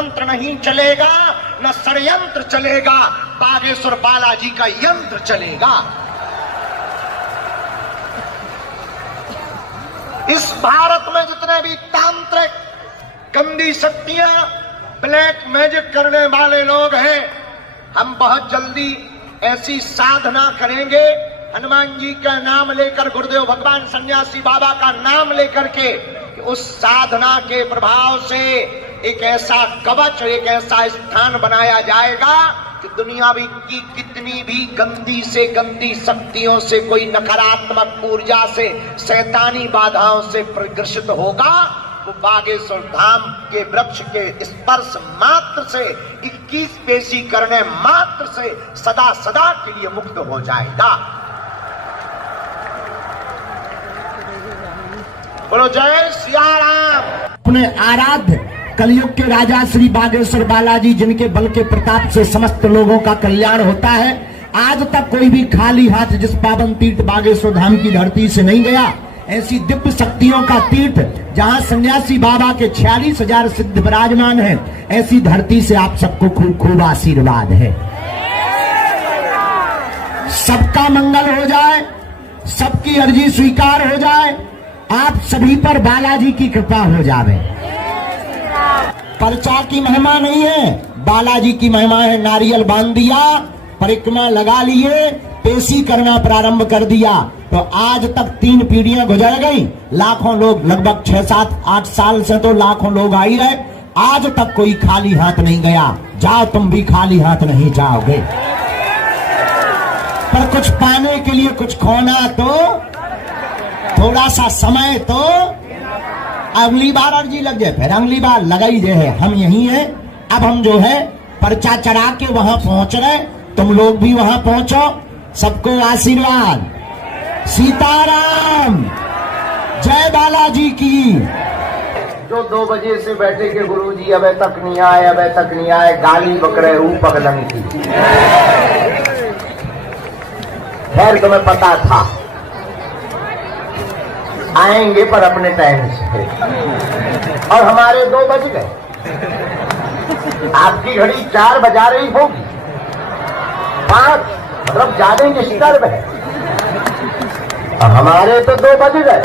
मंत्र नहीं चलेगा, न षड्यंत्र चलेगा, बागेश्वर बालाजी का यंत्र चलेगा। इस भारत में जितने भी तांत्रिक गंदी शक्तियां, ब्लैक मैजिक करने वाले लोग हैं, हम बहुत जल्दी ऐसी साधना करेंगे, हनुमान जी का नाम लेकर, गुरुदेव भगवान सन्यासी बाबा का नाम लेकर के, उस साधना के प्रभाव से एक ऐसा कवच, एक ऐसा स्थान बनाया जाएगा कि दुनिया की कितनी भी गंदी से गंदी शक्तियों से, कोई नकारात्मक ऊर्जा से, शैतानी बाधाओं से प्रग्रसित होगा, वो बागेश्वर धाम के वृक्ष के स्पर्श मात्र से, 21 पेशी करने मात्र से सदा सदा के लिए मुक्त हो जाएगा। बोलो जय सिया राम। अपने आराध्य कलयुग के राजा श्री बागेश्वर बालाजी, जिनके बल के प्रताप से समस्त लोगों का कल्याण होता है, आज तक कोई भी खाली हाथ जिस पावन तीर्थ बागेश्वर धाम की धरती से नहीं गया। ऐसी दिव्य शक्तियों का तीर्थ जहां सन्यासी बाबा के 46,000 सिद्ध विराजमान हैं, ऐसी धरती से आप सबको खूब खूब आशीर्वाद है। सबका मंगल हो जाए, सबकी अर्जी स्वीकार हो जाए, आप सभी पर बालाजी की कृपा हो जावे। पर्चा की महिमा नहीं है, बालाजी की महिमा है। नारियल बांध दिया, परिक्रमा लगा लिए, पेशी करना प्रारंभ कर दिया, तो आज तक 3 पीढ़ियां गुजर गई, लाखों लोग, लगभग 6, 7, 8 साल से तो लाखों लोग आ ही रहे, आज तक कोई खाली हाथ नहीं गया। जाओ, तुम भी खाली हाथ नहीं जाओगे, पर कुछ पाने के लिए कुछ खोना तो, थोड़ा सा समय तो, अगली बार अर्जी लग जाए, फिर अगली बार लगाई जे है। हम यही हैं, अब हम जो है पर्चा चढ़ा के वहां पहुंच रहे, तुम लोग भी वहां पहुंचो। सबको आशीर्वाद। सीताराम, जय बालाजी की। जो 2 बजे से बैठे के गुरुजी अबे तक नहीं आए, अबे तक नहीं आए, गाली बकरे पगलंग की। खैर तुम्हें पता था आएंगे, पर अपने टाइम से, और हमारे 2 बज गए। आपकी घड़ी 4 बजा रही होगी, 5 मतलब ज्यादा डिस्टर्ब है, और हमारे तो 2 बज गए।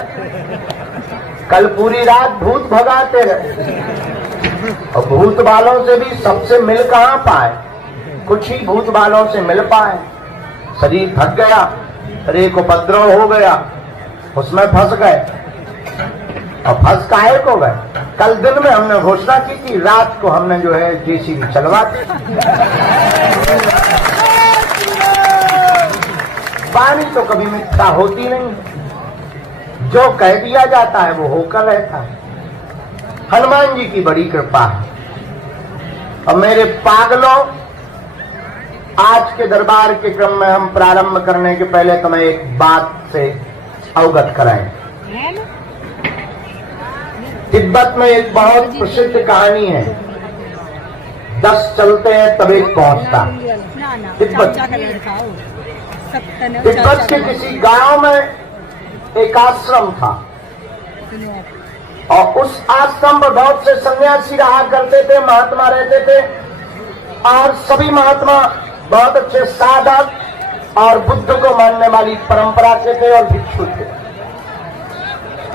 कल पूरी रात भूत भगाते रहे, और भूत वालों से भी सबसे मिल कहां पाए, कुछ ही भूत वालों से मिल पाए। शरीर थक गया, एक उपद्रव हो गया, उसमें फंस गए, और फंस काहे को गए। कल दिन में हमने घोषणा की कि रात को हमने जो है जेसीबी चलवा दी। पानी तो कभी मिथ्या होती नहीं, जो कह दिया जाता है वो होकर रहता है। हनुमान जी की बड़ी कृपा है। और मेरे पागलों, आज के दरबार के क्रम में हम प्रारंभ करने के पहले तुम्हें एक बात से अवगत कराएं। तिब्बत में एक बहुत प्रसिद्ध कहानी है, 10 चलते हैं तब एक पहुंचता। तिब्बत के किसी गांव में एक आश्रम था, और उस आश्रम पर बहुत से सन्यासी रहा करते थे, महात्मा रहते थे, और सभी महात्मा बहुत अच्छे साधक और बुद्ध को मानने वाली परंपरा के थे और भिक्षु थे।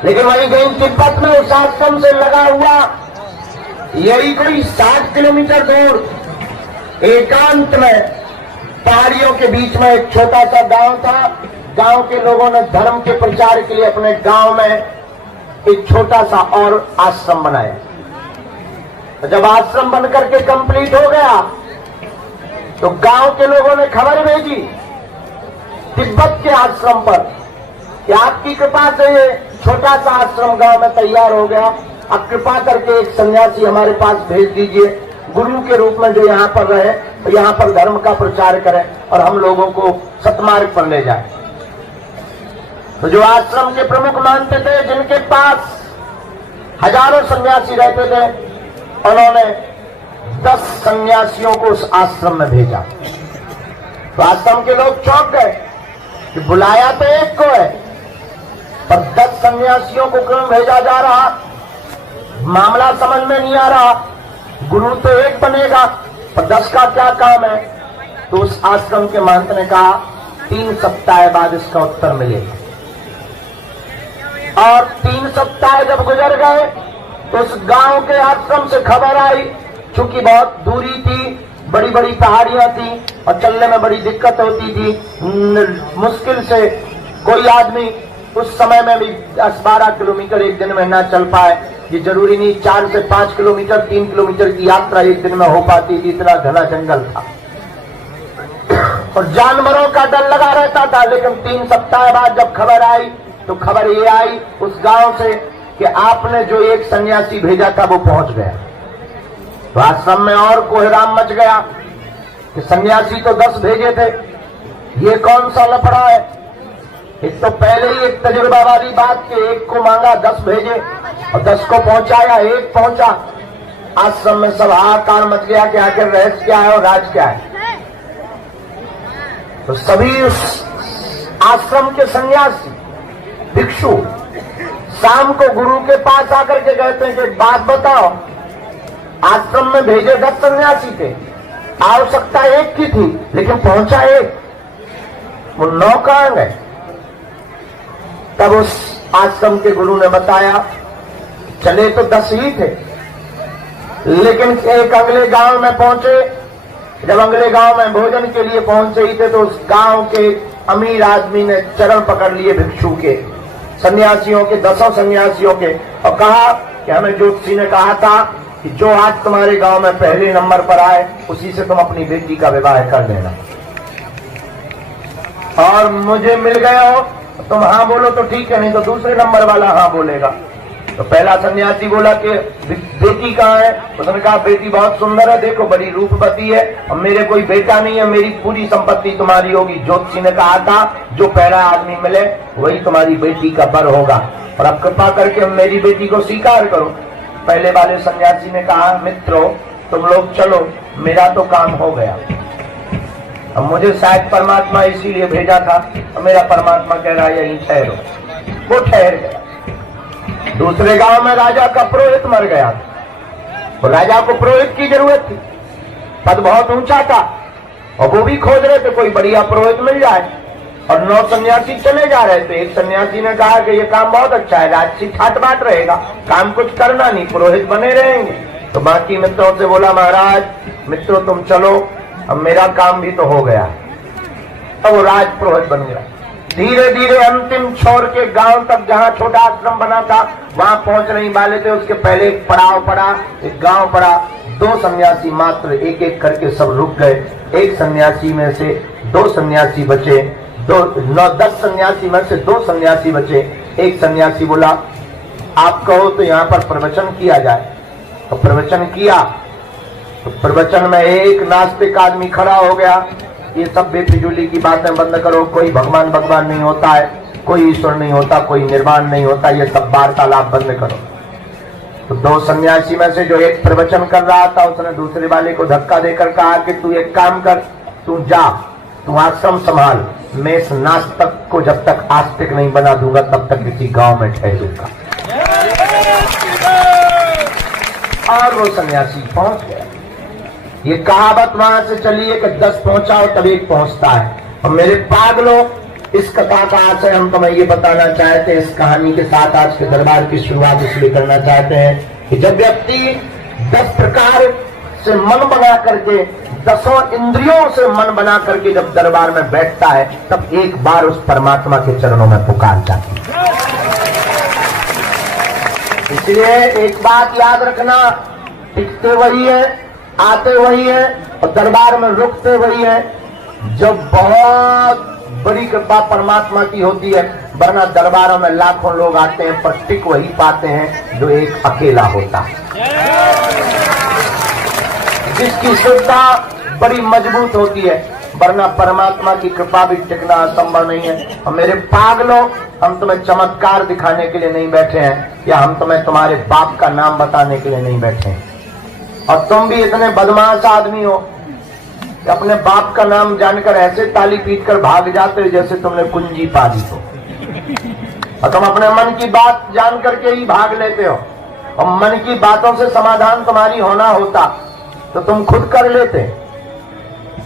लेकिन वहीं कहीं तिब्बत में उस आश्रम से लगा हुआ यही कोई 60 किलोमीटर दूर एकांत में पहाड़ियों के बीच में एक छोटा सा गांव था। गांव के लोगों ने धर्म के प्रचार के लिए अपने गांव में एक छोटा सा और आश्रम बनाया। जब आश्रम बनकर के कंप्लीट हो गया तो गांव के लोगों ने खबर भेजी तिब्बत के आश्रम पर कि आपकी कृपा से ये छोटा सा आश्रम गांव में तैयार हो गया, अब कृपा करके एक सन्यासी हमारे पास भेज दीजिए, गुरु के रूप में जो यहाँ पर रहे, तो यहाँ पर धर्म का प्रचार करें और हम लोगों को सतमार्ग पर ले जाए। तो जो आश्रम के प्रमुख मानते थे, जिनके पास हजारों सन्यासी रहते थे, उन्होंने 10 सन्यासियों को उस आश्रम में भेजा। तो आश्रम के लोग चौंक गए कि बुलाया तो एक को है, पर 10 सन्यासियों को क्यों भेजा जा रहा, मामला समझ में नहीं आ रहा। गुरु तो एक बनेगा पर 10 का क्या काम है। तो उस आश्रम के महंत ने कहा 3 सप्ताह बाद इसका उत्तर मिलेगा। और 3 सप्ताह जब गुजर गए तो उस गांव के आश्रम से खबर आई, चूंकि बहुत दूरी थी, बड़ी बड़ी पहाड़ियां थी और चलने में बड़ी दिक्कत होती थी, मुश्किल से कोई आदमी उस समय में भी 10-12 किलोमीटर एक दिन में ना चल पाए। ये जरूरी नहीं 4 से 5 किलोमीटर 3 किलोमीटर की यात्रा एक दिन में हो पाती थी, इतना घना जंगल था और जानवरों का डर लगा रहता था। लेकिन 3 सप्ताह बाद जब खबर आई तो खबर ये आई उस गांव से कि आपने जो एक सन्यासी भेजा था वो पहुंच गया। तो आश्रम में और कोहराम मच गया कि सन्यासी तो 10 भेजे थे, ये कौन सा लफड़ा है। एक तो पहले ही एक तजुर्बा वाली बात कि एक को मांगा 10 भेजे और 10 को पहुंचाया, एक पहुंचा। आश्रम में सब हाहाकार मच गया कि आखिर रहस्य क्या है और राज क्या है। तो सभी उस आश्रम के सन्यासी भिक्षु शाम को गुरु के पास आकर के कहते हैं कि बात बताओ, आश्रम में भेजे 10 सन्यासी थे, आवश्यकता एक की थी लेकिन पहुंचा एक, वो 9 कहां गए। तब उस आश्रम के गुरु ने बताया चले तो 10 ही थे, लेकिन एक अगले गांव में पहुंचे। जब अगले गांव में भोजन के लिए पहुंचे ही थे तो उस गांव के अमीर आदमी ने चरण पकड़ लिए भिक्षु के, सन्यासियों के, 10 सन्यासियों के, और कहा कि हमें ज्योतिषी ने कहा था कि जो आज तुम्हारे गांव में पहले नंबर पर आए उसी से तुम अपनी बेटी का विवाह कर देना, और मुझे मिल गए हो तुम हाँ बोलो तो ठीक है, नहीं तो दूसरे नंबर वाला हाँ बोलेगा। तो पहला सन्यासी बोला कि बेटी कहाँ है। उसने कहा बेटी बहुत सुंदर है, देखो बड़ी रूपवती है, और मेरे कोई बेटा नहीं है, मेरी पूरी संपत्ति तुम्हारी होगी। ज्योतिषी ने कहा था जो पहला आदमी मिले वही तुम्हारी बेटी का बर होगा, और अब कृपा करके मेरी बेटी को स्वीकार करो। पहले वाले सन्यासी ने कहा मित्रों तुम लोग चलो, मेरा तो काम हो गया, अब मुझे शायद परमात्मा इसीलिए भेजा था, और मेरा परमात्मा कह रहा है यहीं ठहरो। वो ठहर गया। दूसरे गांव में राजा का पुरोहित मर गया, तो राजा को पुरोहित की जरूरत थी, पद बहुत ऊंचा था और वो भी खोज रहे थे कोई बढ़िया पुरोहित मिल जाए, और 9 सन्यासी चले जा रहे थे। एक सन्यासी ने कहा कि ये काम बहुत अच्छा है, राजसी ठाट बाट रहेगा, काम कुछ करना नहीं, पुरोहित बने रहेंगे। तो बाकी मित्रों से बोला महाराज मित्रों तुम चलो, अब मेरा काम भी तो हो गया। अब वो राज पुरोहित बन गया। धीरे धीरे अंतिम छोर के गांव तक जहां छोटा आश्रम बना था वहां पहुंच नहीं वाले थे, उसके पहले एक पड़ाव पड़ा, एक गांव पड़ा। 2 सन्यासी मात्र एक एक करके सब रुक गए। एक सन्यासी में से 2 सन्यासी बचे, 10 सन्यासी में से 2 सन्यासी बचे। एक सन्यासी बोला आप कहो तो यहाँ पर प्रवचन किया जाए। तो प्रवचन किया, तो प्रवचन में एक नास्तिक आदमी खड़ा हो गया, ये सब बेफिजूली की बातें बंद करो, कोई भगवान भगवान नहीं होता है, कोई ईश्वर नहीं होता, कोई निर्वाण नहीं होता, ये सब वार्तालाप बंद करो। तो 2 सन्यासी में से जो एक प्रवचन कर रहा था उसने दूसरे वाले को धक्का देकर कहा कि तू एक काम कर, तू जा, तू आश्रम संभाल, मैं इस नास्तिक को जब तक आस्तिक नहीं बना दूंगा तब तक किसी गांव में ठहरूंगा। और वो सन्यासी पहुंच गया। ये कहावत वहां से चली है कि 10 पहुंचाओ तब एक पहुंचता है। और मेरे पागलों इस कथा का आशय हम तुम्हें ये बताना चाहते हैं, इस कहानी के साथ आज के दरबार की शुरुआत इसलिए करना चाहते हैं कि जब व्यक्ति 10 प्रकार से मन बना करके, 10 इंद्रियों से मन बना करके जब दरबार में बैठता है तब एक बार उस परमात्मा के चरणों में पुकार जाती है। इसलिए एक बात याद रखना, टिकते वही है, आते वही है और दरबार में रुकते वही है। जब बहुत बड़ी कृपा परमात्मा की होती है, वरना दरबारों में लाखों लोग आते हैं पर टिक वही पाते हैं जो एक अकेला होता है, जिसकी श्रद्धा बड़ी मजबूत होती है। वरना परमात्मा की कृपा भी टिकना असंभव नहीं है। और मेरे पागलों, हम तुम्हें चमत्कार दिखाने के लिए नहीं बैठे हैं, या हम तुम्हें तुम्हारे बाप का नाम बताने के लिए नहीं बैठे हैं। और तुम भी इतने बदमाश आदमी हो कि अपने बाप का नाम जानकर ऐसे ताली पीट कर भाग जाते हो जैसे तुमने कुंजी पा दी हो, और तुम अपने मन की बात जान करके ही भाग लेते हो। और मन की बातों से समाधान तुम्हारी होना होता तो तुम खुद कर लेते।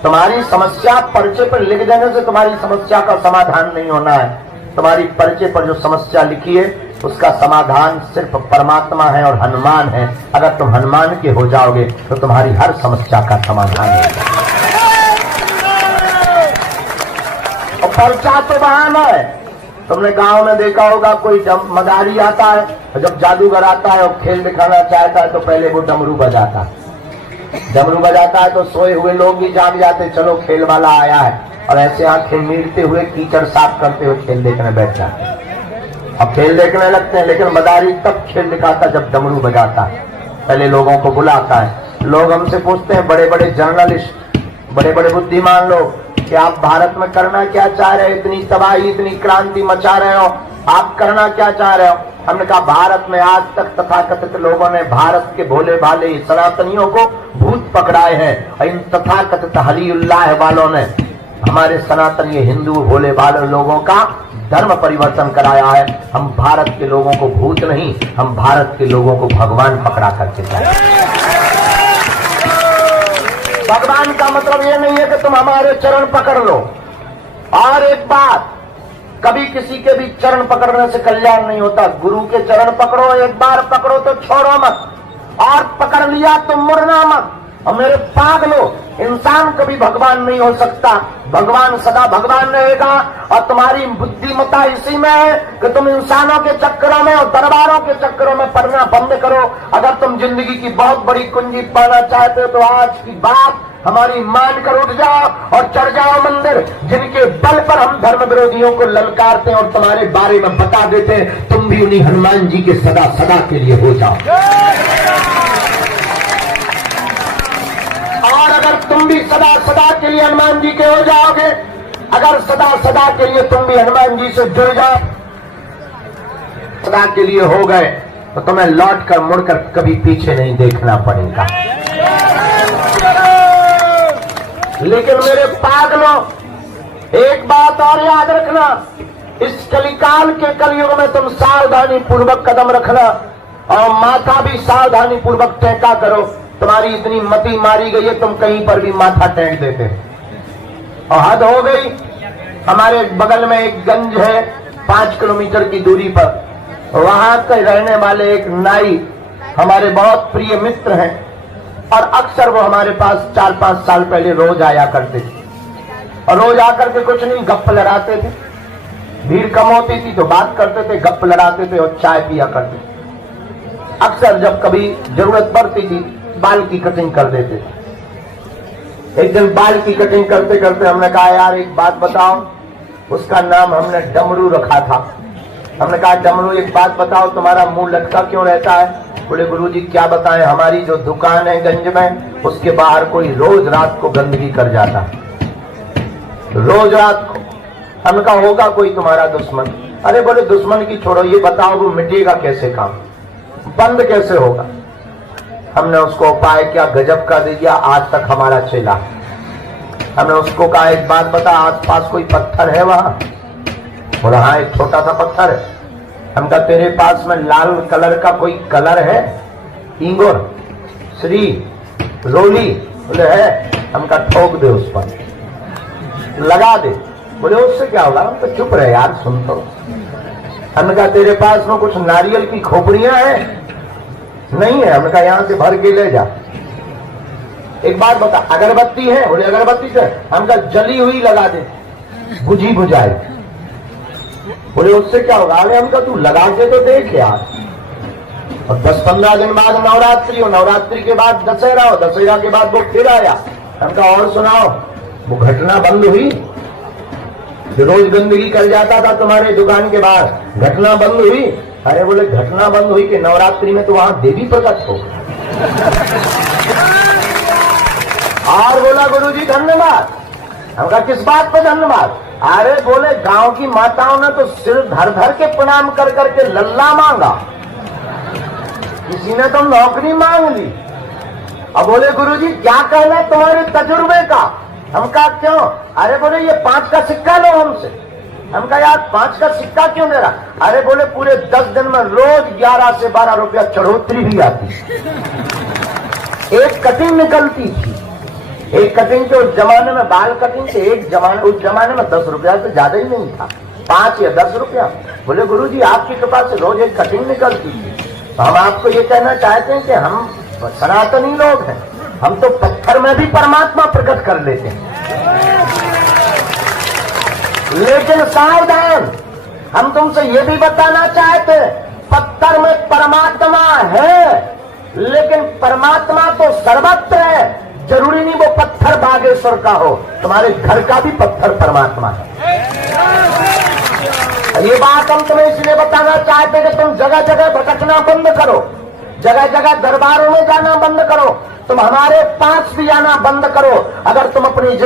तुम्हारी समस्या पर्चे पर लिख देने से तुम्हारी समस्या का समाधान नहीं होना है। तुम्हारी पर्चे पर जो समस्या लिखी है उसका समाधान सिर्फ परमात्मा है और हनुमान है। अगर तुम हनुमान के हो जाओगे तो तुम्हारी हर समस्या का समाधान होगा। और पर्चा तो बहाना है। तुमने गांव में देखा होगा कोई मदारी आता है और जब जादूगर आता है और खेल दिखाना चाहता है तो पहले वो डमरू बजाता है। डमरू बजाता है तो सोए हुए लोग भी जाग जाते, चलो खेल वाला आया है, और ऐसे आंखें मीटते हुए कीचड़ साफ करते हुए खेल देखने बैठ जाते। अब खेल देखने लगते हैं, लेकिन मदारी तब खेल दिखाता जब डमरू बजाता है। पहले लोगों को बुलाता है। लोग हमसे पूछते हैं, बड़े बड़े जर्नलिस्ट, बड़े बड़े बुद्धिमान लोग, कि आप भारत में करना क्या चाह रहे हो? इतनी तबाही, इतनी क्रांति मचा रहे हो, आप करना क्या चाह रहे हो? हमने कहा, भारत में आज तक तथाकथित लोगों ने भारत के भोले भाले सनातनियों को भूत पकड़ाए हैं, और इन तथाकथित हलीउल्लाह वालों ने हमारे सनातनी हिंदू भोले भाले लोगों का धर्म परिवर्तन कराया है। हम भारत के लोगों को भूत नहीं, हम भारत के लोगों को भगवान पकड़ा करके जाए। भगवान का मतलब ये नहीं है कि तुम हमारे चरण पकड़ लो। और एक बात, कभी किसी के भी चरण पकड़ने से कल्याण नहीं होता। गुरु के चरण पकड़ो, एक बार पकड़ो तो छोड़ो मत, और पकड़ लिया तो मुड़ना मत। और मेरे पागलो, इंसान कभी भगवान नहीं हो सकता। भगवान सदा भगवान रहेगा। और तुम्हारी बुद्धिमत्ता इसी में है कि तुम इंसानों के चक्करों में और दरबारों के चक्करों में पड़ना बंद करो। अगर तुम जिंदगी की बहुत बड़ी कुंजी पाना चाहते हो तो आज की बात हमारी मान कर उठ जाओ और चढ़ जाओ मंदिर, जिनके बल पर हम धर्म विरोधियों को ललकारते हैं और तुम्हारे बारे में बता देते हैं। तुम भी उन्हीं हनुमान जी के सदा सदा के लिए हो जाओ। और अगर तुम भी सदा सदा के लिए हनुमान जी के हो जाओगे, अगर सदा सदा के लिए तुम भी हनुमान जी से जुड़ जाओ, सदा के लिए हो गए, तो तुम्हें लौट कर मुड़कर कभी पीछे नहीं देखना पड़ेगा। लेकिन मेरे पागलों, एक बात और याद रखना, इस कलिकाल के कलयुग में तुम सावधानी पूर्वक कदम रखना और माथा भी सावधानी पूर्वक टेका करो। तुम्हारी इतनी मति मारी गई है, तुम कहीं पर भी माथा टेक देते और हद हो गई। हमारे बगल में एक गंज है 5 किलोमीटर की दूरी पर, वहां के रहने वाले एक नाई हमारे बहुत प्रिय मित्र हैं, और अक्सर वो हमारे पास 4-5 साल पहले रोज आया करते थे। और रोज आकर के कुछ नहीं, गप्प लड़ाते थे। भीड़ कम होती थी तो बात करते थे, गप्प लड़ाते थे और चाय पिया करते थे। अक्सर जब कभी जरूरत पड़ती थी बाल की कटिंग कर देते थे। एक दिन बाल की कटिंग करते करते हमने कहा, यार एक बात बताओ। उसका नाम हमने डमरू रखा था। हमने कहा, डमरू एक बात बताओ, तुम्हारा मुंह लटका क्यों रहता है? बोले, गुरुजी क्या बताएं, हमारी जो दुकान है गंज में, उसके बाहर कोई रोज रात को गंदगी कर जाता, रोज रात को। हमने कहा, होगा कोई तुम्हारा दुश्मन। अरे बोले, दुश्मन की छोड़ो, ये बताओ वो मिटेगा कैसे, काम बंद कैसे होगा? हमने उसको उपाय क्या गजब का दे दिया, आज तक हमारा चेला। हमने उसको कहा, एक बात बता, आसपास कोई पत्थर है वहां? बोला, हाँ एक छोटा सा पत्थर है। हम कहा, तेरे पास में लाल कलर का कोई कलर है? इंगोर, श्री, रोली? बोले है। हम कहा, ठोक दे उस पर, लगा दे। बोले, उससे क्या होगा? हम तो चुप रहे यार, सुन तो। हमने कहा, तेरे पास में कुछ नारियल की खोपड़ियां हैं? नहीं है। हमने कहा, यहां से भर के ले जा। एक बात बता, अगरबत्ती है? बोले, अगरबत्ती से। हम कहा, जली हुई लगा दे, बुझी बुझाई। बोले, उससे क्या होगा? अरे हम कहा, तू लगा के तो देख यार। और 10-15 दिन बाद नवरात्रि हो, नवरात्रि के बाद दशहरा हो, दशहरा के बाद वो फिर आया। हम कहा, और सुनाओ, वो घटना बंद हुई जो रोज गंदगी कर जाता था तुम्हारे दुकान के बाहर, घटना बंद हुई? अरे बोले, घटना बंद हुई कि नवरात्रि में तो वहां देवी प्रकट हो। और बोला, गुरुजी धन्यवाद। हम कहा, किस बात पर धन्यवाद? अरे बोले, गांव की माताओं ने तो सिर धर धर के प्रणाम कर करके लल्ला मांगा, किसी ने तो नौकरी मांग ली। अब बोले, गुरुजी क्या कहना तुम्हारे तजुर्बे का? हम कहा, क्यों? अरे बोले, ये 5 का सिक्का लो हमसे। हम कहा यार 5 का सिक्का क्यों दे रहा? अरे बोले पूरे 10 दिन में रोज 11 से 12 रुपया चढ़ोतरी भी आती। एक कटिंग निकलती थी, एक कटिंग के उस जमाने में बाल कटिंग से उस जमाने में 10 रुपया से ज्यादा ही नहीं था, 5 या 10 रुपया। बोले गुरुजी आपकी कृपा से रोज एक कटिंग निकलती थी। तो हम आपको ये कहना चाहते हैं कि हम सनातनी लोग हैं, हम तो पत्थर में भी परमात्मा प्रकट कर लेते हैं। लेकिन सावधान, हम तुमसे ये भी बताना चाहते हैं पत्थर में परमात्मा है, लेकिन परमात्मा तो सर्वत्र है। जरूरी नहीं वो पत्थर बागेश्वर का हो, तुम्हारे घर का भी पत्थर परमात्मा है। ये बात हम तुम्हें इसलिए बताना चाहते हैं कि तुम जगह जगह भटकना बंद करो, जगह जगह दरबारों में जाना बंद करो, तुम हमारे पास भी आना बंद करो। अगर तुम अपनी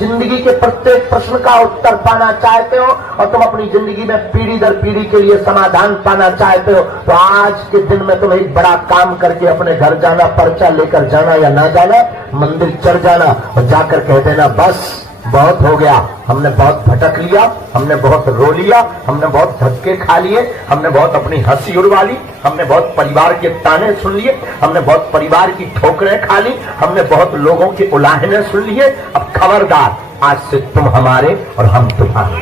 जिंदगी के प्रत्येक प्रश्न का उत्तर पाना चाहते हो और तुम अपनी जिंदगी में पीढ़ी दर पीढ़ी के लिए समाधान पाना चाहते हो, तो आज के दिन में तुम एक बड़ा काम करके अपने घर जाना, पर्चा लेकर जाना या ना जाना, मंदिर चढ़ जाना और जाकर कह देना बस बहुत हो गया, हमने बहुत भटक लिया, हमने बहुत रो लिया, हमने बहुत धक्के खा लिए, हमने बहुत अपनी हंसी उड़वा ली, हमने बहुत परिवार के ताने सुन लिए, हमने बहुत परिवार की ठोकरें खा ली, हमने बहुत लोगों के उलाहने सुन लिए। अब खबरदार, आज से तुम हमारे और हम तुम्हारे।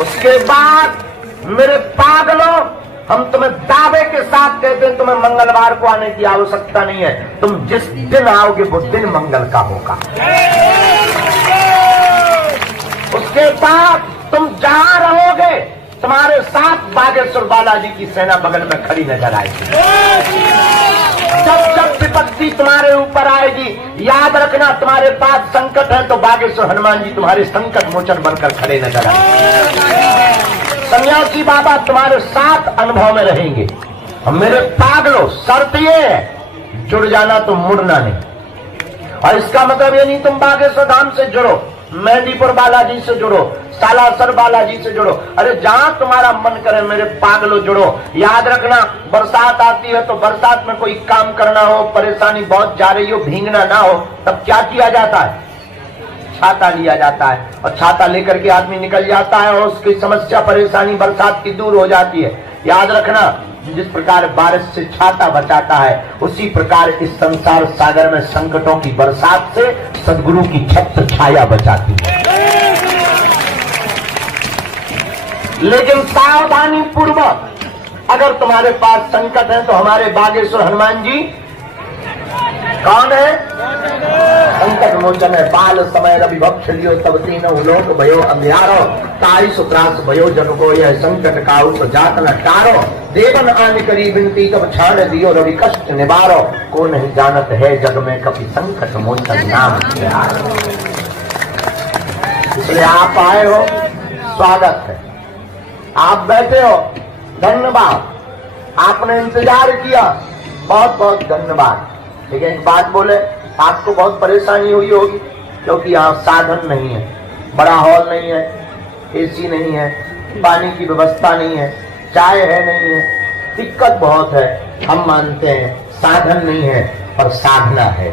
उसके बाद मेरे पागलों, हम तुम्हें दावे के साथ कहते हैं तुम्हें मंगलवार को आने की आवश्यकता नहीं है, तुम जिस दिन आओगे वो दिन मंगल का होगा। उसके बाद तुम जहां रहोगे तुम्हारे साथ बागेश्वर बालाजी की सेना बगल में खड़ी नजर आएगी। जब जब विपत्ति तुम्हारे ऊपर आएगी, याद रखना तुम्हारे पास संकट है तो बागेश्वर हनुमान जी तुम्हारे संकट मोचन बनकर खड़े नजर आएंगे। सन्यासी बाबा तुम्हारे साथ अनुभव में रहेंगे। और मेरे पागलों, शर्त ये है जुड़ जाना तो मुड़ना नहीं। और इसका मतलब ये नहीं तुम बागेश्वर धाम से जुड़ो, मेहंदीपुर बालाजी से जुड़ो, सालासर बालाजी से जुड़ो, अरे जहां तुम्हारा मन करे मेरे पागलों जुड़ो। याद रखना, बरसात आती है तो बरसात में कोई काम करना हो, परेशानी बहुत जा रही हो, भीगना ना हो, तब क्या किया जाता है? छाता लिया जाता है और छाता लेकर के आदमी निकल जाता है और उसकी समस्या परेशानी बरसात की दूर हो जाती है। याद रखना, जिस प्रकार बारिश से छाता बचाता है, उसी प्रकार इस संसार सागर में संकटों की बरसात से सद्गुरु की छत्र छाया बचाती है। लेकिन सावधानी पूर्वक, अगर तुम्हारे पास संकट है तो हमारे बागेश्वर हनुमान जी कौन है? संकट मोचन है। बाल समय रविभक्ष लियो तब तीनों लोक भयो अंधियारो, ताई सुत्रास भयो जन को यह संकट काउ तो जात न टारो, देवन आन करी विनती तब छान दियो रवि कष्ट निवारो, को नहीं जानत है जग में कभी संकट मोचन नाम प्यारो। इसलिए आप आए हो, स्वागत है। आप बैठे हो, धन्यवाद। आपने इंतजार किया, बहुत बहुत धन्यवाद। लेकिन एक बात बोले, आपको बहुत परेशानी हुई होगी क्योंकि यहाँ साधन नहीं है, बड़ा हॉल नहीं है, एसी नहीं है, पानी की व्यवस्था नहीं है, चाय है नहीं है, दिक्कत बहुत है। हम मानते हैं साधन नहीं है और साधना है।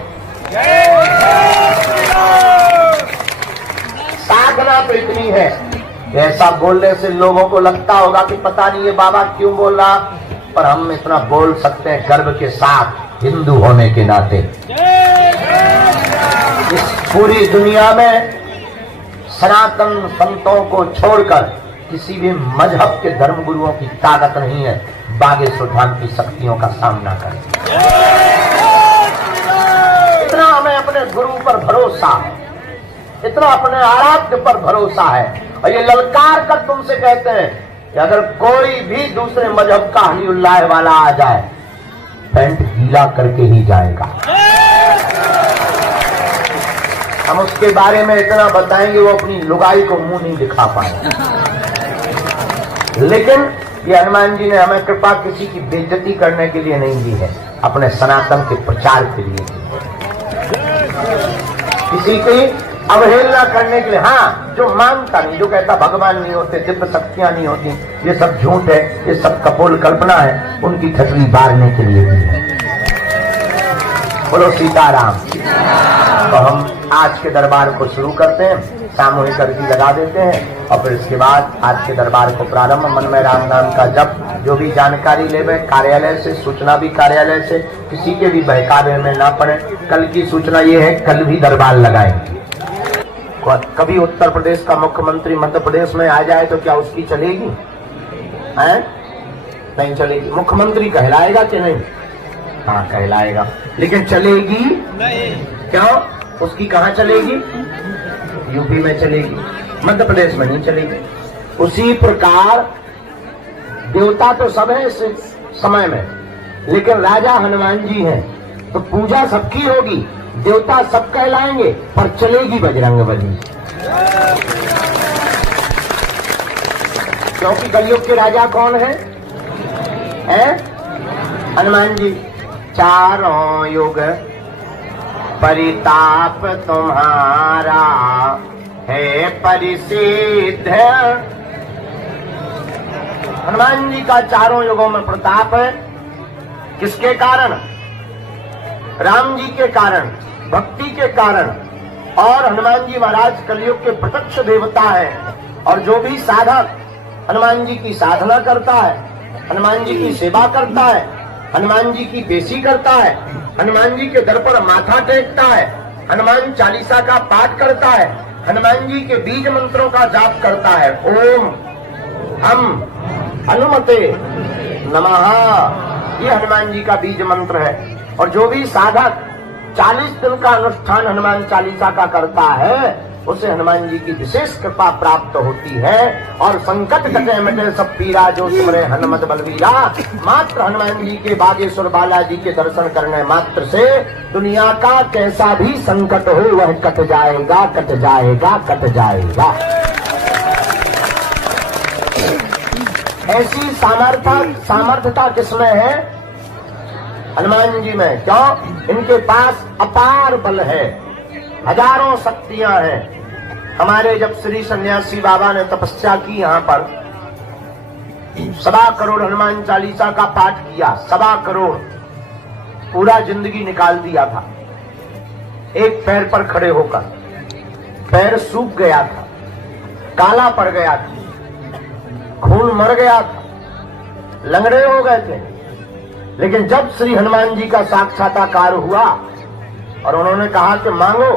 साधना तो इतनी है, ऐसा बोलने से लोगों को लगता होगा कि पता नहीं ये बाबा क्यों बोल रहा, पर हम इतना बोल सकते हैं गर्व के साथ, हिंदू होने के नाते। इस पूरी दुनिया में सनातन संतों को छोड़कर किसी भी मजहब के धर्म गुरुओं की ताकत नहीं है बागेश्वर धाम की शक्तियों का सामना करें। इतना हमें अपने गुरु पर भरोसा है, इतना अपने आराध्य पर भरोसा है। और ये ललकार कर तुमसे कहते हैं कि अगर कोई भी दूसरे मजहब का हलीउल्लाह वाला आ जाए, पैंट गीला करके ही जाएगा। हम उसके बारे में इतना बताएंगे वो अपनी लुगाई को मुंह नहीं दिखा पाएगा। लेकिन ये हनुमान जी ने हमें कृपा किसी की बेइज्जती करने के लिए नहीं दी है, अपने सनातन के प्रचार के लिए दी है, किसी की अवहेलना करने के लिए। हाँ, जो मानता नहीं, जो कहता भगवान नहीं होते, दिव्य शक्तियां नहीं होती, ये सब झूठ है, ये सब कपोल कल्पना है, उनकी ठटरी बारने के लिए भी है। बोलो सीताराम। तो हम आज के दरबार को शुरू करते हैं, सामूहिक अर्जी लगा देते हैं और फिर इसके बाद आज के दरबार को प्रारंभ। मन में राम नाम का जप, जो भी जानकारी लेवे कार्यालय से, सूचना भी कार्यालय से, किसी के भी बहकावे में ना पड़े। कल की सूचना ये है, कल भी दरबार लगाएंगे। कभी उत्तर प्रदेश का मुख्यमंत्री मध्य प्रदेश में आ जाए तो क्या उसकी चलेगी? हैं? नहीं चलेगी। मुख्यमंत्री कहलाएगा कि नहीं? हाँ कहलाएगा, लेकिन चलेगी नहीं। क्यों? उसकी कहाँ चलेगी? यूपी में चलेगी, मध्य प्रदेश में नहीं चलेगी। उसी प्रकार देवता तो सब है इस समय में, लेकिन राजा हनुमान जी हैं, तो पूजा सबकी होगी, देवता सब कहलाएंगे, पर चलेगी बजरंगबली। क्योंकि कलयुग के राजा कौन है? हनुमान जी। चारों युग परिताप तुम्हारा है परिसिद्ध। हनुमान जी का चारों युगों में प्रताप है। किसके कारण? राम जी के कारण, भक्ति के कारण। और हनुमान जी महाराज कलयुग के प्रत्यक्ष देवता है। और जो भी साधक हनुमान जी की साधना करता है, हनुमान जी की सेवा करता है, हनुमान जी की पेशी करता है, हनुमान जी के दर पर माथा टेकता है, हनुमान चालीसा का पाठ करता है, हनुमान जी के बीज मंत्रों का जाप करता है, ओम हम हनुमते नमः, ये हनुमान जी का बीज मंत्र है। और जो भी साधक 40 दिन का अनुष्ठान हनुमान चालीसा का करता है, उसे हनुमान जी की विशेष कृपा प्राप्त होती है। और संकट कटे मिटे सब पीरा, जो सिमरे हनुमत बलवीरा। मात्र हनुमान जी के बागेश्वर बालाजी के दर्शन करने मात्र से दुनिया का कैसा भी संकट हो वह कट जाएगा, कट जाएगा, कट जाएगा। ऐसी सामर्थ्यता किसमें है? हनुमान जी में। क्यों? इनके पास अपार बल है, हजारों शक्तियां हैं। हमारे जब श्री सन्यासी बाबा ने तपस्या की यहाँ पर, 1.25 करोड़ हनुमान चालीसा का पाठ किया, 1.25 करोड़, पूरा जिंदगी निकाल दिया था। एक पैर पर खड़े होकर, पैर सूख गया था, काला पड़ गया था, खून मर गया था, लंगड़े हो गए थे। लेकिन जब श्री हनुमान जी का साक्षात्कार हुआ और उन्होंने कहा कि मांगो,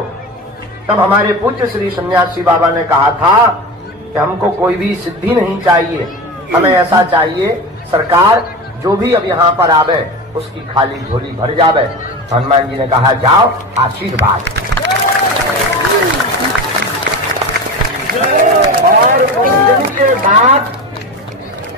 तब हमारे पूज्य श्री सन्यासी बाबा ने कहा था कि हमको कोई भी सिद्धि नहीं चाहिए, हमें ऐसा चाहिए सरकार जो भी अब यहाँ पर आवे उसकी खाली झोली भर जावे। हनुमान जी ने कहा जाओ, आशीर्वाद। और उस दिन के बाद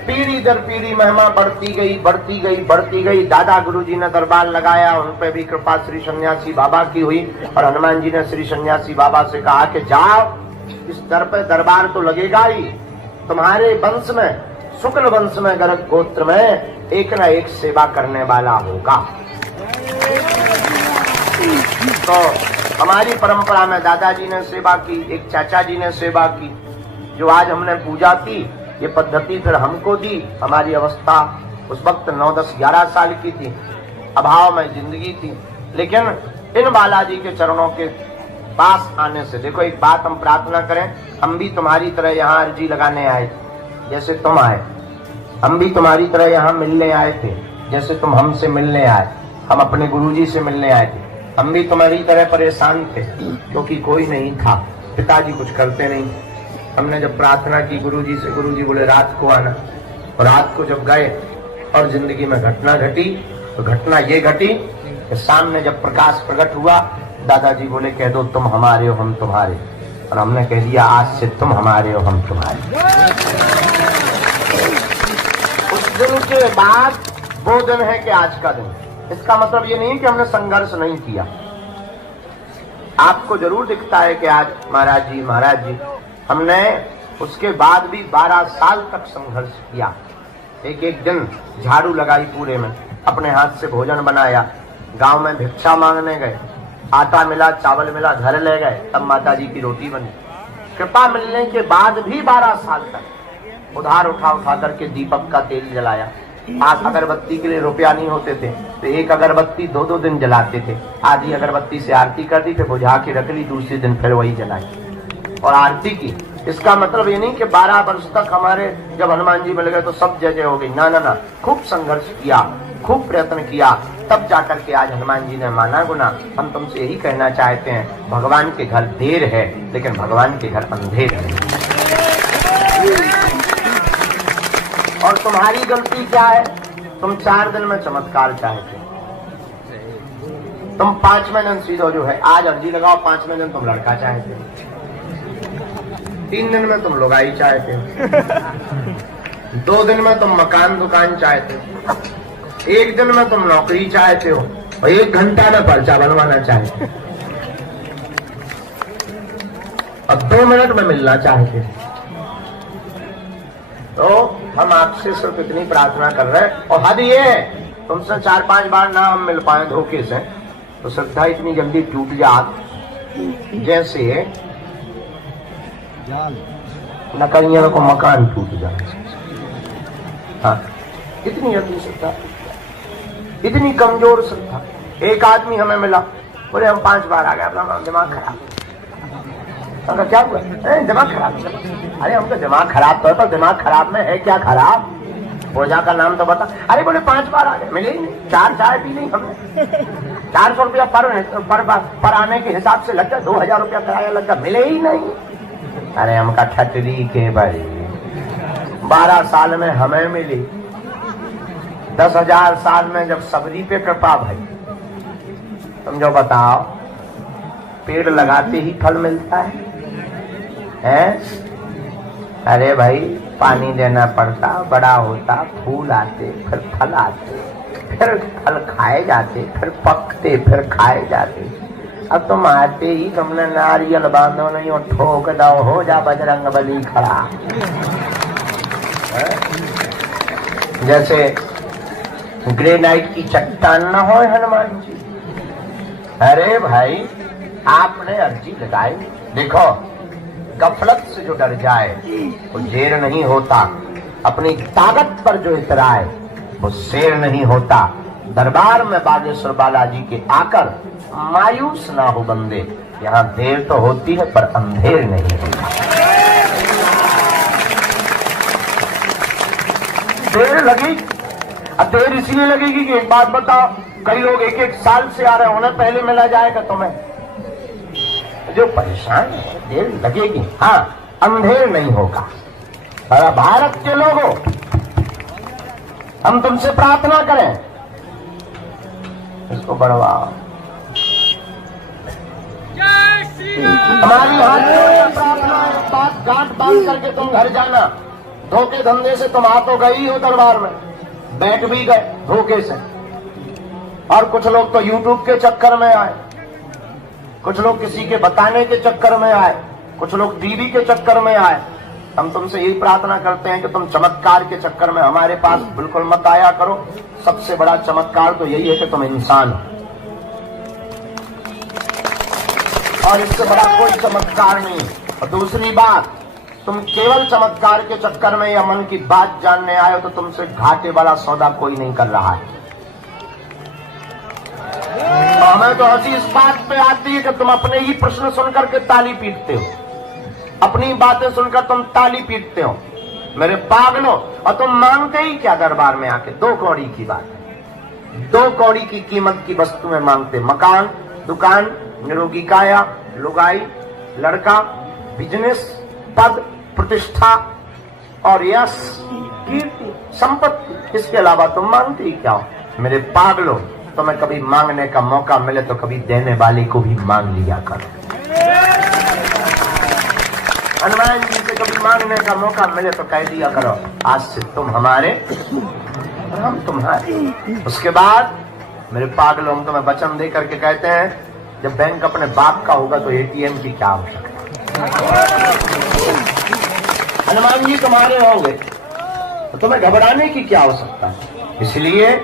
पीढ़ी दर पीढ़ी महिमा बढ़ती गई, बढ़ती गई, बढ़ती गई। दादा गुरुजी ने दरबार लगाया, उन पे भी कृपा श्री सन्यासी बाबा की हुई। और हनुमान जी ने श्री सन्यासी बाबा से कहा कि जाओ, इस दर पे दरबार तो लगेगा ही, तुम्हारे वंश में, शुक्ल वंश में, गर्ग गोत्र में एक न एक सेवा करने वाला होगा। तो हमारी परंपरा में दादाजी ने सेवा की, एक चाचा जी ने सेवा की। जो आज हमने पूजा की, ये पद्धति फिर हमको दी। हमारी अवस्था उस वक्त 9, 10, 11 साल की थी, अभाव में जिंदगी थी। लेकिन इन बालाजी के चरणों के पास आने से, देखो एक बात हम प्रार्थना करें, हम भी तुम्हारी तरह यहाँ अर्जी लगाने आए थे जैसे तुम आए, हम भी तुम्हारी तरह यहाँ मिलने आए थे जैसे तुम हमसे मिलने आए। हम अपने गुरुजी से मिलने आए थे, हम भी तुम्हारी तरह परेशान थे क्योंकि कोई नहीं था, पिताजी कुछ करते नहीं। हमने जब प्रार्थना की गुरुजी से, गुरुजी बोले रात को आना। और रात को जब गए और जिंदगी में घटना घटी, तो घटना ये घटी कि सामने जब प्रकाश प्रकट हुआ, दादाजी बोले कह दो तुम हमारे हो हम तुम्हारे। और हमने कह दिया आज से तुम हमारे हो हम तुम्हारे। उस दिन के बाद वो दिन है कि आज का दिन। इसका मतलब ये नहीं कि हमने संघर्ष नहीं किया। आपको जरूर दिखता है कि आज महाराज जी हमने उसके बाद भी 12 साल तक संघर्ष किया। एक एक दिन झाड़ू लगाई पूरे में, अपने हाथ से भोजन बनाया, गांव में भिक्षा मांगने गए, आटा मिला, चावल मिला, घर ले गए, तब माता जी की रोटी बनी। कृपा मिलने के बाद भी 12 साल तक उधार उठा करके दीपक का तेल जलाया। आग अगरबत्ती के लिए रुपया नहीं होते थे तो एक अगरबत्ती 2-2 दिन जलाते थे। आधी अगरबत्ती से आरती कर दी, फिर बुझा के रख ली, दूसरे दिन फिर वही जलाई और आरती की। इसका मतलब ये नहीं कि 12 वर्ष तक हमारे जब हनुमान जी मिल गए तो सब जय जय हो गई, ना ना ना। खूब संघर्ष किया, खूब प्रयत्न किया, तब जाकर के आज हनुमान जी ने माना गुना। हम तुमसे यही कहना चाहते हैं, भगवान के घर देर है लेकिन भगवान के घर अंधेर है। और तुम्हारी गलती क्या है? तुम 4 दिन में चमत्कार चाहते हो। तुम 5वें दिन सीधो जो है आज अर्जी लगाओ, 5वें दिन तुम लड़का चाहते हो, 3 दिन में तुम लुगाई चाहते हो, 2 दिन में तुम मकान दुकान चाहते हो, 1 दिन में तुम नौकरी चाहते हो और 1 घंटा में पर्चा बनवाना चाहते हो और 2 मिनट में मिलना चाहते हो। तो हम आपसे सिर्फ इतनी प्रार्थना कर रहे हैं और हद ये है तुमसे 4-5 बार ना हम मिल पाए धोखे से तो श्रद्धा इतनी जल्दी टूट जात जैसे नकलियों को मकान टूट जाए। हाँ, इतनी जल्दी श्रद्धा, इतनी कमजोर श्रद्धा। एक आदमी हमें मिला, बोले हम 5 बार आ गए, अपना दिमाग खराब। हमका क्या हुआ? दिमाग खराब। अरे हमको दिमाग खराब तो है, पर दिमाग खराब में है क्या खराब? पूजा का नाम तो बता। अरे बोले 5 बार आ गए, मिले ही नहीं, 4 चाय पी नहीं हमने, 400 रुपया पर आने के हिसाब से लग गया, 2000 रुपया किराया लग गया, मिले ही नहीं। अरे हमका ठटरी के बड़ी 12 साल में हमें मिली, 10,000 साल में जब सबरी पे कृपा भाई। तुम जो बताओ, पेड़ लगाते ही फल मिलता है? अरे भाई पानी देना पड़ता, बड़ा होता, फूल आते, फिर फल आते, फिर फल खाए जाते, फिर पकते, फिर खाए जाते। अब तुम आते ही तुमने नारियल बांधो नहीं और ठोक दो, हो जा बजरंग बली खड़ा। जैसे ग्रेनाइट की चट्टान न हो हनुमान जी। अरे भाई आपने अर्जी लगाई, देखो गफलत से जो डर जाए वो जेर नहीं होता, अपनी ताकत पर जो इतराए वो शेर नहीं होता। दरबार में बागेश्वर बालाजी के आकर मायूस ना हो बंदे, यहाँ देर तो होती है पर अंधेर नहीं होता। देर लगेगी, अब देर इसलिए लगेगी कि एक बात बताओ, कई लोग 1-1 साल से आ रहे हैं, उन्हें पहले मिला जाएगा तुम्हें। जो परेशान है देर लगेगी, हाँ अंधेर नहीं होगा। सारा भारत के लोगों हम तुमसे प्रार्थना करें, इसको बढ़वाओ। हमारी हाथ में प्रार्थना है, बात गांठ बांध करके तुम घर जाना। धोखे धंधे से तुम आ तो गई हो दरबार में, बैठ भी गए धोखे से। और कुछ लोग तो YouTube के चक्कर में आए, कुछ लोग किसी के बताने के चक्कर में आए, कुछ लोग टीवी के चक्कर में आए। हम तुमसे यही प्रार्थना करते हैं कि तुम चमत्कार के चक्कर में हमारे पास बिल्कुल मत आया करो। सबसे बड़ा चमत्कार तो यही है कि तुम इंसान हो, और इससे बड़ा कोई चमत्कार नहीं। और दूसरी बात, तुम केवल चमत्कार के चक्कर में या मन की बात जानने आए हो तो तुमसे घाटे वाला सौदा कोई नहीं कर रहा है। हमें तो हंसी इस बात पे आती है कि तुम अपने ही प्रश्न सुनकर के ताली पीटते हो, अपनी बातें सुनकर तुम ताली पीटते हो मेरे पागलो। और तुम मांगते ही क्या दरबार में आके? 2 कौड़ी की बात है, 2 कौड़ी की कीमत की वस्तुएं मांगते। मकान, दुकान, निरोगी काया, लुगाई, लड़का, बिजनेस, पद, प्रतिष्ठा और यश, कीर्ति, संपत्ति। इसके अलावा तुम मांगते ही क्या हो मेरे पागलो? तुम्हें कभी मांगने का मौका मिले तो कभी देने वाले को भी मांग लिया करो। हनुमान जी से कभी मांगने का मौका मिले तो कह दिया करो, आज से तुम हमारे और हम तुम्हारे। उसके बाद मेरे पागलों, हम तुम्हें वचन दे करके कहते हैं, जब बैंक अपने बाप का होगा तो ATM की क्या आवश्यकता? हनुमान जी तुम्हारे होंगे तो तुम्हें घबराने की क्या आवश्यकता है? इसलिए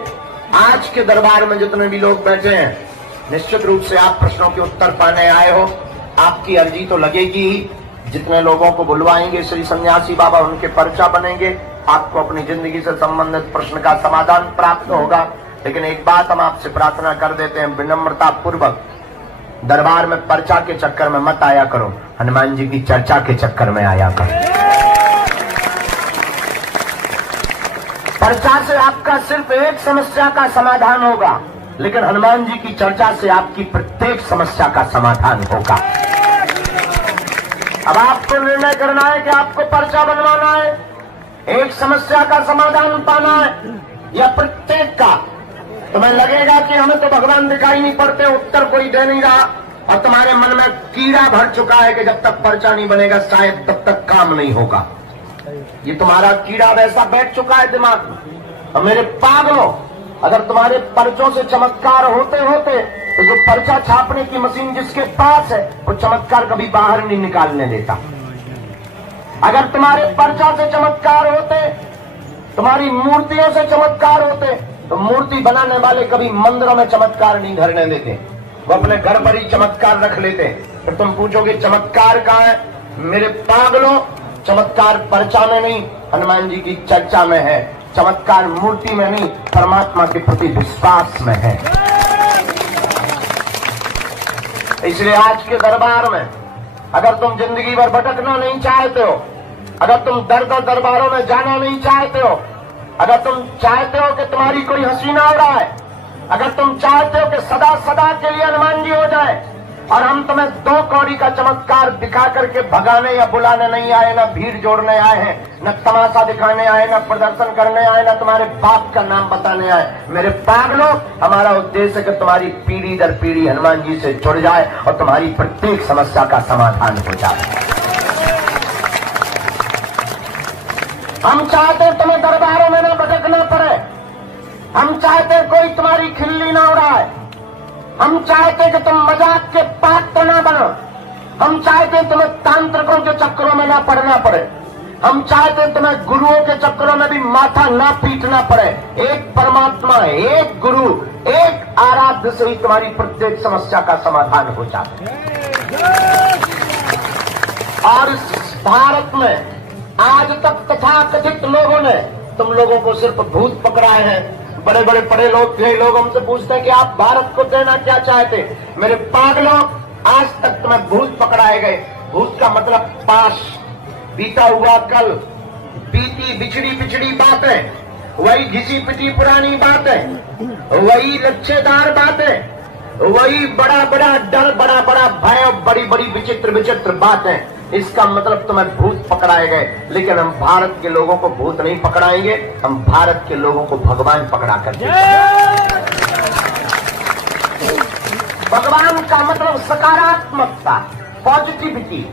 आज के दरबार में जितने भी लोग बैठे हैं, निश्चित रूप से आप प्रश्नों के उत्तर पाने आए हो। आपकी अर्जी तो लगेगी ही। जितने लोगों को बुलवाएंगे श्री सन्यासी बाबा, उनके पर्चा बनेंगे। आपको अपनी जिंदगी से संबंधित प्रश्न का समाधान प्राप्त होगा। लेकिन एक बात हम आपसे प्रार्थना कर देते हैं, विनम्रता पूर्वक दरबार में पर्चा के चक्कर में मत आया करो, हनुमान जी की चर्चा के चक्कर में आया करो। पर्चा से आपका सिर्फ एक समस्या का समाधान होगा, लेकिन हनुमान जी की चर्चा से आपकी प्रत्येक समस्या का समाधान होगा। अब आपको निर्णय करना है कि आपको पर्चा बनवाना है, एक समस्या का समाधान पाना है, या प्रत्येक का। तुम्हें लगेगा कि हमें तो भगवान दिखाई नहीं पड़ते, उत्तर कोई दे नहीं रहा, और तुम्हारे मन में कीड़ा भर चुका है कि जब तक पर्चा नहीं बनेगा शायद तब तक काम नहीं होगा। ये तुम्हारा कीड़ा वैसा बैठ चुका है दिमाग में। और मेरे पागलों, अगर तुम्हारे पर्चों से चमत्कार होते होते तो जो पर्चा छापने की मशीन जिसके पास है वो चमत्कार कभी बाहर नहीं निकालने देता। अगर तुम्हारे पर्चा से चमत्कार होते, तुम्हारी मूर्तियों से चमत्कार होते, तो मूर्ति बनाने वाले कभी मंदिरों में चमत्कार नहीं धरने देते, वो अपने घर पर ही चमत्कार रख लेते। फिर तुम पूछोगे चमत्कार कहाँ है? मेरे पागलों, चमत्कार पर्चा में नहीं, हनुमान जी की चर्चा में है। चमत्कार मूर्ति में नहीं, परमात्मा के प्रति विश्वास में है। इसलिए आज के दरबार में अगर तुम जिंदगी भर भटकना नहीं चाहते हो, अगर तुम दर दर दरबारों में जाना नहीं चाहते हो, अगर तुम चाहते हो कि तुम्हारी कोई हसीना हो रहा है, अगर तुम चाहते हो कि सदा सदा के लिए हनुमान जी हो जाए, और हम तुम्हें 2 कौड़ी का चमत्कार दिखा करके भगाने या बुलाने नहीं आए, न भीड़ जोड़ने आए हैं, न तमाशा दिखाने आए, न प्रदर्शन करने आए, न तुम्हारे बाप का नाम बताने आए। मेरे पागलों, हमारा उद्देश्य है कि तुम्हारी पीढ़ी दर पीढ़ी हनुमान जी से जुड़ जाए और तुम्हारी प्रत्येक समस्या का समाधान हो जाए। हम चाहते हैं तुम्हें दरबारों में न भटकना पड़े, हम चाहते हैं कोई तुम्हारी खिल्ली ना उड़ाए, हम चाहते कि तुम मजाक के पात्र ना बनो, हम चाहते तुम्हें तांत्रिकों के चक्करों में ना पड़ना पड़े, हम चाहते तुम्हें गुरुओं के चक्करों में भी माथा ना पीटना पड़े। एक परमात्मा, एक गुरु, एक आराध्य से ही तुम्हारी प्रत्येक समस्या का समाधान हो जाता है। और इस भारत में आज तक तथाकथित लोगों ने तुम लोगों को सिर्फ भूत पकड़ाए हैं। बड़े बड़े पढ़े लोग हमसे पूछते हैं कि आप भारत को देना क्या चाहते? मेरे पागलों, आज तक तुम्हें भूत पकड़ाए गए। भूत का मतलब पास, बीता हुआ कल, बीती बिछड़ी पिछड़ी बातें, वही घिसी पिटी पुरानी बातें, वही लच्छेदार बातें, वही बड़ा बड़ा डर, बड़ा बड़ा भय, बड़ी बड़ी विचित्र विचित्र बातें। इसका मतलब तुम्हें भूत पकड़ाए गए। लेकिन हम भारत के लोगों को भूत नहीं पकड़ाएंगे, हम भारत के लोगों को भगवान पकड़ा करके। भगवान का मतलब सकारात्मकता, पॉजिटिविटी।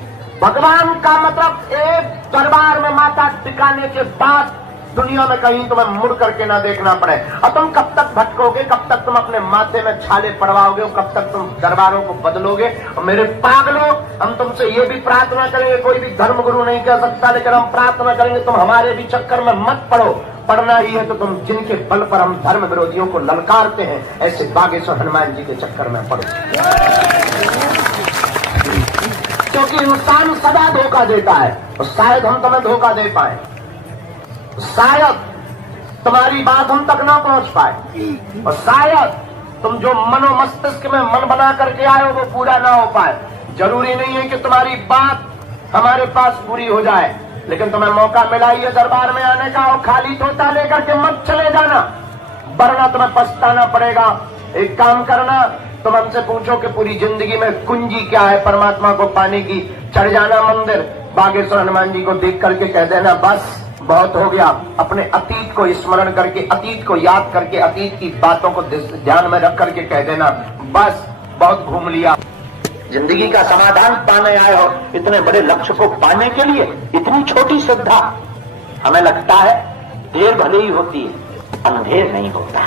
भगवान का मतलब एक दरबार में माथा टिकाने के बाद दुनिया में कहीं तुम्हें मुड़ करके ना देखना पड़े। और तुम कब तक भटकोगे, कब तक तुम अपने माथे में छाले पड़वाओगे, कब तक तुम दरबारों को बदलोगे? और मेरे पागलों, हम तुमसे ये भी प्रार्थना करेंगे, कोई भी धर्म गुरु नहीं कह सकता, लेकिन हम प्रार्थना करेंगे तुम हमारे भी चक्कर में मत पड़ो। पढ़ना ही है तो तुम जिनके बल पर हम धर्म विरोधियों को ललकारते हैं, ऐसे बागेश्वर हनुमान जी के चक्कर में पड़ो। क्योंकि इंसान सदा धोखा देता है, और शायद हम तुम्हें धोखा दे पाए, शायद तुम्हारी बात हम तक ना पहुंच पाए, और शायद तुम जो मनो मस्तिष्क में मन बना करके आए हो वो पूरा ना हो पाए। जरूरी नहीं है कि तुम्हारी बात हमारे पास पूरी हो जाए, लेकिन तुम्हें मौका मिला ही है दरबार में आने का, और खाली तोता लेकर के मत चले जाना, वरना तुम्हें पछताना पड़ेगा। एक काम करना, तुम हमसे पूछो कि पूरी जिंदगी में कुंजी क्या है परमात्मा को पाने की, चढ़ जाना मंदिर, बागेश्वर हनुमान जी को देख करके कह देना बस बहुत हो गया। अपने अतीत को स्मरण करके, अतीत को याद करके, अतीत की बातों को ध्यान में रख करके कह देना बस बहुत घूम लिया। जिंदगी का समाधान पाने आए हो, इतने बड़े लक्ष्य को पाने के लिए इतनी छोटी श्रद्धा। हमें लगता है देर भले ही होती है, अंधेर नहीं होता।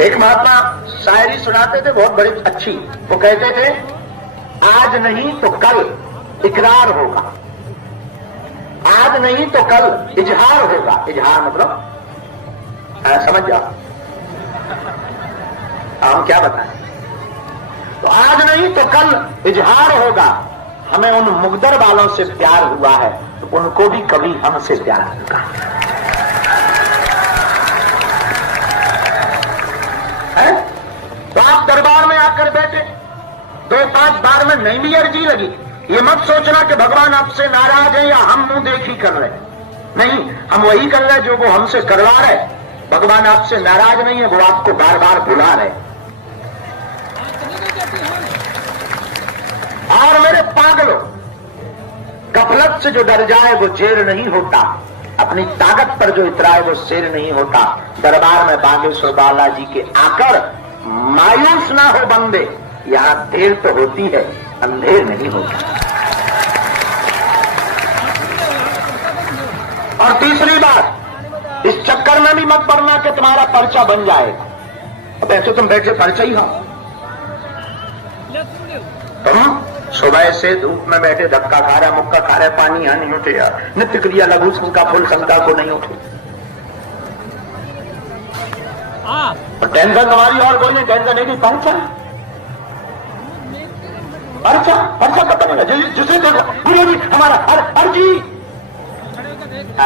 एक महात्मा शायरी सुनाते थे बहुत बड़ी अच्छी। वो कहते थे आज नहीं तो कल इकरार होगा, आज नहीं तो कल इजहार होगा। इजहार मतलब समझ जाओ, हम क्या बताएं। तो आज नहीं तो कल इजहार होगा, हमें उन मुगदर वालों से प्यार हुआ है तो उनको भी कभी हमसे प्यार होगा। है? तो आप दरबार में आकर बैठे, 2-5 बार में नहीं भी अर्जी लगी, ये मत सोचना कि भगवान आपसे नाराज है या हम मुंह देखी कर रहे। नहीं, हम वही कर रहे जो वो हमसे करवा रहे। भगवान आपसे नाराज नहीं है, वो आपको बार बार बुला रहे। और मेरे पागलों, गफलत से जो डर जाए वो जेर नहीं होता, अपनी ताकत पर जो इतराए वो शेर नहीं होता। दरबार में बागेश्वर बालाजी के आकर मायूस ना हो बंदे, यहां देर तो होती है, अंधेर नहीं होता। और तीसरी बात, इस चक्कर में भी मत पड़ना कि तुम्हारा पर्चा बन जाएगा। अब ऐसे तुम बैठे पर्चा ही हो, तुम सुबह से धूप में बैठे धक्का खा रहे, मुक्का खा रहे, पानी यहां नहीं उठे यार, नित्य क्रिया लघु शंका फुल शंका को नहीं उठे। टेंशन तुम्हारी और कोई नहीं, टेंशन है कि पर्चा पर्चा पर्चा कब बनेगा? जिसे देखो पूरे भी हमारा अर्जी